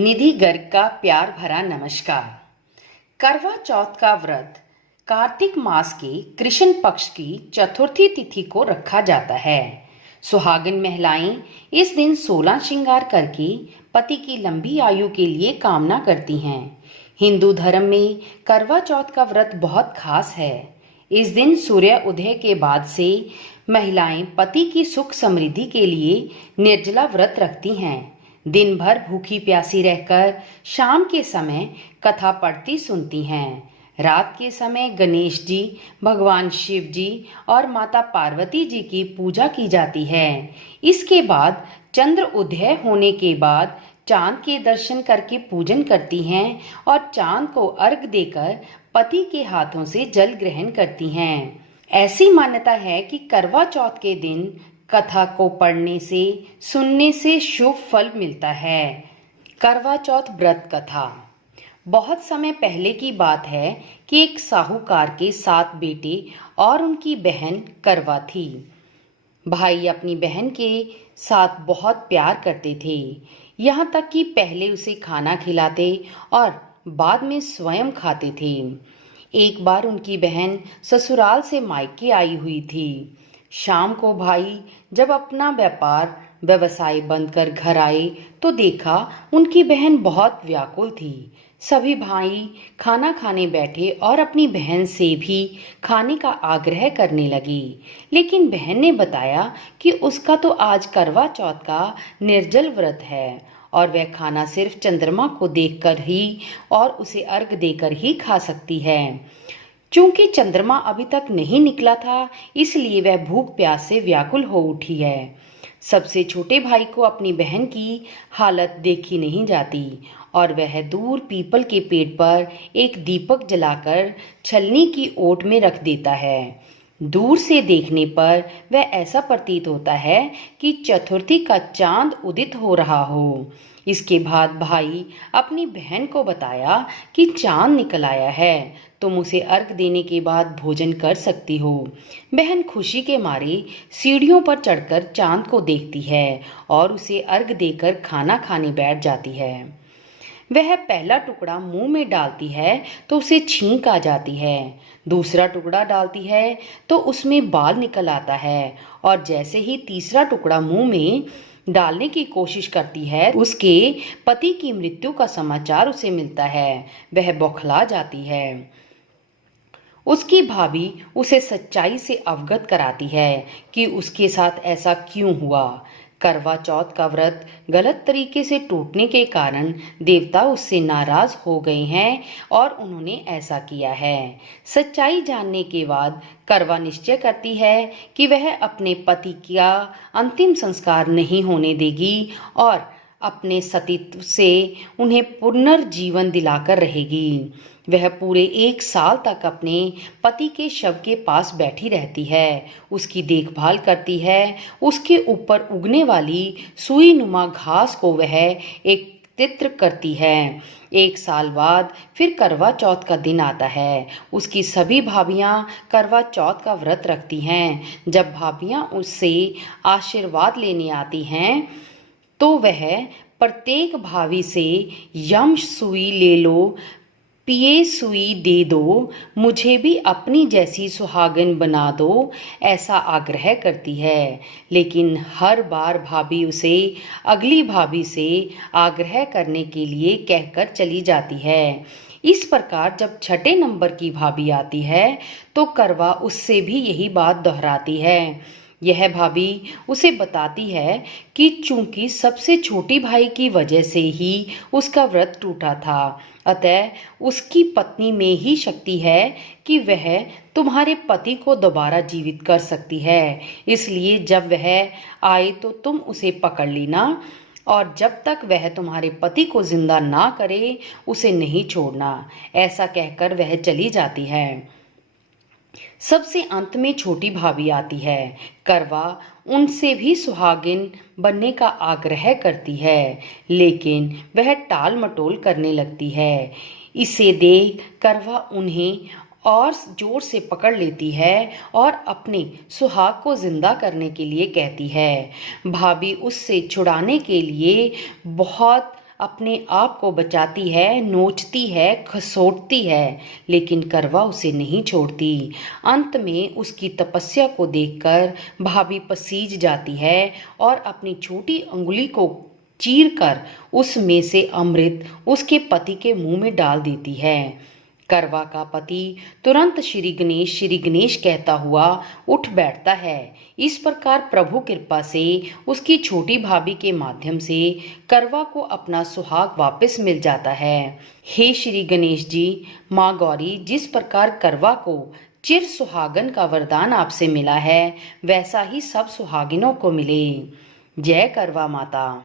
निधि गर्ग का प्यार भरा नमस्कार। करवा चौथ का व्रत कार्तिक मास के कृष्ण पक्ष की चतुर्थी तिथि को रखा जाता है। सुहागिन महिलाएं इस दिन 16 श्रृंगार करके पति की लंबी आयु के लिए कामना करती हैं। हिंदू धर्म में करवा चौथ का व्रत बहुत खास है। इस दिन सूर्य उदय के बाद से महिलाएं पति की सुख समृद्धि के लिए निर्जला व्रत रखती हैं। दिन भर भूखी प्यासी रहकर शाम के समय कथा पढ़ती सुनती हैं। रात के समय गणेश जी, भगवान शिव जी और माता पार्वती जी की पूजा की जाती है। इसके बाद चंद्र उदय होने के बाद चांद के दर्शन करके पूजन करती हैं और चांद को अर्घ देकर पति के हाथों से जल ग्रहण करती हैं। ऐसी मान्यता है कि करवा चौथ के दिन कथा को पढ़ने से सुनने से शुभ फल मिलता है। करवा चौथ व्रत कथा। बहुत समय पहले की बात है कि एक साहूकार के 7 बेटे और उनकी बहन करवा थी। भाई अपनी बहन के साथ बहुत प्यार करते थे, यहाँ तक कि पहले उसे खाना खिलाते और बाद में स्वयं खाते थे। एक बार उनकी बहन ससुराल से मायके आई हुई थी। शाम को भाई जब अपना व्यवसाय बंद कर घर आए तो देखा उनकी बहन बहुत व्याकुल थी। सभी भाई खाना खाने बैठे और अपनी बहन से भी खाने का आग्रह करने लगी, लेकिन बहन ने बताया कि उसका तो आज करवा चौथ का निर्जल व्रत है और वह खाना सिर्फ चंद्रमा को देखकर ही और उसे अर्घ देकर ही खा सकती है। चूंकि चंद्रमा अभी तक नहीं निकला था, इसलिए वह भूख प्यास से व्याकुल हो उठी है। सबसे छोटे भाई को अपनी बहन की हालत देखी नहीं जाती और वह दूर पीपल के पेड़ पर एक दीपक जलाकर छलनी की ओट में रख देता है। दूर से देखने पर वह ऐसा प्रतीत होता है कि चतुर्थी का चांद उदित हो रहा हो। इसके बाद भाई अपनी बहन को बताया कि चांद निकल आया है, तुम उसे अर्घ देने के बाद भोजन कर सकती हो। बहन खुशी के मारे सीढ़ियों पर चढ़कर चांद को देखती है और उसे अर्घ देकर खाना खाने बैठ जाती है। वह पहला टुकड़ा मुंह में डालती है तो उसे छींक आ जाती है, दूसरा टुकड़ा डालती है तो उसमें बाल निकल आता है और जैसे ही तीसरा टुकड़ा मुंह में डालने की कोशिश करती है, उसके पति की मृत्यु का समाचार उसे मिलता है। वह बौखला जाती है। उसकी भाभी उसे सच्चाई से अवगत कराती है कि उसके साथ ऐसा क्यों हुआ। करवा चौथ का व्रत गलत तरीके से टूटने के कारण देवता उससे नाराज हो गए हैं और उन्होंने ऐसा किया है। सच्चाई जानने के बाद करवा निश्चय करती है कि वह अपने पति का अंतिम संस्कार नहीं होने देगी और अपने सतीत्व से उन्हें पुनर्जीवन दिलाकर रहेगी। वह पूरे 1 साल तक अपने पति के शव के पास बैठी रहती है, उसकी देखभाल करती है। उसके ऊपर उगने वाली सुई नुमा घास को वह एकत्रित करती है। 1 साल बाद फिर करवा चौथ का दिन आता है। उसकी सभी भाभियां करवा चौथ का व्रत रखती हैं। जब भाभियां उससे आशीर्वाद लेने आती हैं तो वह प्रत्येक भाभी से यम सुई ले लो, पिए सुई दे दो, मुझे भी अपनी जैसी सुहागन बना दो, ऐसा आग्रह करती है। लेकिन हर बार भाभी उसे अगली भाभी से आग्रह करने के लिए कहकर चली जाती है। इस प्रकार जब 6ठे नंबर की भाभी आती है तो करवा उससे भी यही बात दोहराती है। यह भाभी उसे बताती है कि चूंकि सबसे छोटी भाई की वजह से ही उसका व्रत टूटा था, अतः उसकी पत्नी में ही शक्ति है कि वह तुम्हारे पति को दोबारा जीवित कर सकती है। इसलिए जब वह आए तो तुम उसे पकड़ लेना और जब तक वह तुम्हारे पति को जिंदा ना करे उसे नहीं छोड़ना। ऐसा कहकर वह चली जाती है। सबसे अंत में छोटी भाभी आती है। करवा उनसे भी सुहागिन बनने का आग्रह करती है, लेकिन वह टाल मटोल करने लगती है। इसे देख करवा उन्हें और जोर से पकड़ लेती है और अपने सुहाग को जिंदा करने के लिए कहती है। भाभी उससे छुड़ाने के लिए बहुत अपने आप को बचाती है, नोचती है, खसोटती है, लेकिन करवा उसे नहीं छोड़ती। अंत में उसकी तपस्या को देखकर भाभी पसीज जाती है और अपनी छोटी अंगुली को चीरकर उसमें से अमृत उसके पति के मुंह में डाल देती है। करवा का पति तुरंत श्री गणेश कहता हुआ उठ बैठता है। इस प्रकार प्रभु कृपा से उसकी छोटी भाभी के माध्यम से करवा को अपना सुहाग वापस मिल जाता है। हे श्री गणेश जी, माँ गौरी, जिस प्रकार करवा को चिर सुहागन का वरदान आपसे मिला है, वैसा ही सब सुहागिनों को मिले। जय करवा माता।